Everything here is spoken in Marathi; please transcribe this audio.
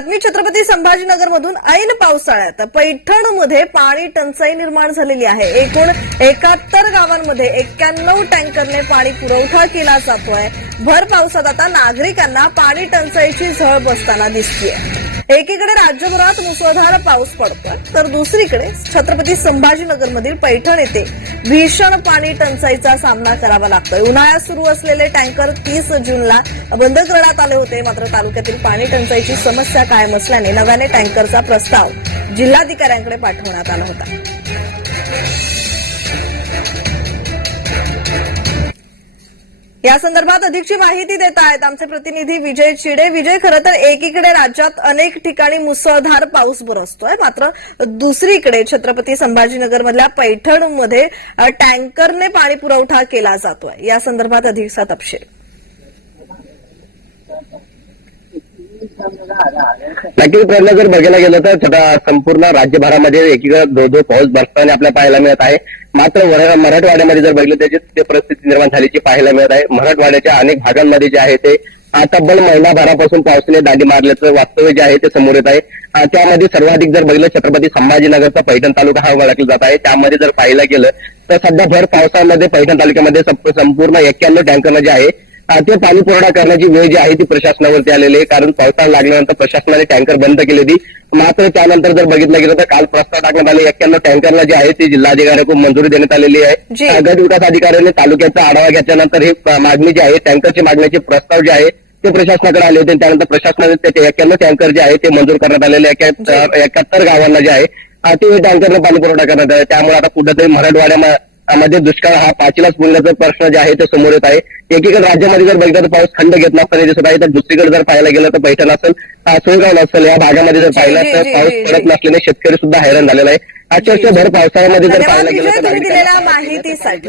बातमी छत्रपती संभाजीनगर मधून ऐन पावसाळ्यात पैठणमध्ये पाणी टंचाई निर्माण झालेली आहे. एकूण एकाहत्तर गावांमध्ये एक्क्याण्णव टँकरने पाणी पुरवठा केला जातोय. भर पावसात आता नागरिकांना पाणी टंचाईची झळ बसताना दिसतीये. एकीकडे राज्यभरात मुसळधार पाऊस पडतोय तर दुसरीकडे छत्रपती संभाजीनगरमधील पैठण येथे भीषण पाणी टंचाईचा सामना करावा लागतोय. उन्हाळ्यात सुरू असलेले टँकर तीस जूनला बंद करण्यात आले होते. मात्र तालुक्यातील पाणी टंचाईची समस्या कायम असल्याने नव्याने टँकरचा प्रस्ताव जिल्हाधिकाऱ्यांकडे पाठवण्यात आला होता. या संदर्भात अधिकची माहिती देत आहेत आमचे प्रतिनिधी विजय चिडे विजय खरं तर एकीकडे राज्यात अनेक ठिकाणी मुसळधार पाऊस बरसतोय. मात्र दुसरीकडे छत्रपती संभाजीनगरमधल्या पैठणमध्ये टँकरने पाणी पुरवठा केला जातोय. या संदर्भात अधिकचा तपशील. नक्कीच प्रयत्न जर बघायला गेलं तर संपूर्ण राज्यभरामध्ये एकीकडे धो धो पाऊस बरसताना आपल्याला पाहायला मिळत आहे. मात्र मराठवाड्यामध्ये जर बघितलं त्याची ते परिस्थिती निर्माण झाल्याची पाहायला मिळत आहे मराठवाड्याच्या अनेक भागांमध्ये जे आहे ते आता तब्बल महिनाभरापासून पावसाने दांडी मारल्याचं वास्तव्य जे आहे ते समोर येत आहे. त्यामध्ये सर्वाधिक जर बघितलं छत्रपती संभाजीनगरचा पैठण तालुका हा ओळखला जात आहे. त्यामध्ये जर पाहायला गेलं तर सध्या भर पावसामध्ये पैठण तालुक्यामध्ये संपूर्ण एक्क्याण्णव टँकरनं जे आहे ते पाणी पुरवठा करण्याची वेळ जी आहे ती प्रशासनावरती आलेली आहे. कारण पावसाळा लागल्यानंतर प्रशासनाने टँकर बंद केली होती. मात्र त्यानंतर जर बघितलं गेलं तर काल प्रस्ताव टाकण्यात आले. एक्क्याण्णव टँकरला जे आहे ते जिल्हाधिकाऱ्यांकडून मंजुरी देण्यात आलेली. आहे. गट विकास अधिकाऱ्यांनी तालुक्याचा आढावा घेतल्यानंतर ही मागणी जी आहे टँकरची मागण्याचे प्रस्ताव जे आहे ते प्रशासनाकडे आले होते. त्यानंतर प्रशासनाने ते एक्क्याण्णव टँकर जे आहे ते मंजूर करण्यात आलेले एकाहत्तर गावांना जे आहे ते टँकरनं पाणी पुरवठा करण्यात आहे त्यामुळे आता कुठेतरी मराठवाड्यामध्ये मध्ये दुष्काळ हा पाचीलाच पुरण्याचा प्रश्न जे आहे ते समोर येत आहे. एकीकडे राज्यामध्ये जर बघितलं तर पाऊस खंड घेत नसताना दिसत आहे तर दुसरीकडे जर पाहायला गेलं तर पैठण असेल सोयगाव असेल या भागामध्ये जर पाहिलं तर पाऊस पडत. नसल्याने शेतकरी सुद्धा हैराण झालेला आहे. अक्षरशः भर पावसाळ्यामध्ये जर पाहायला गेलं तर माहितीसाठी.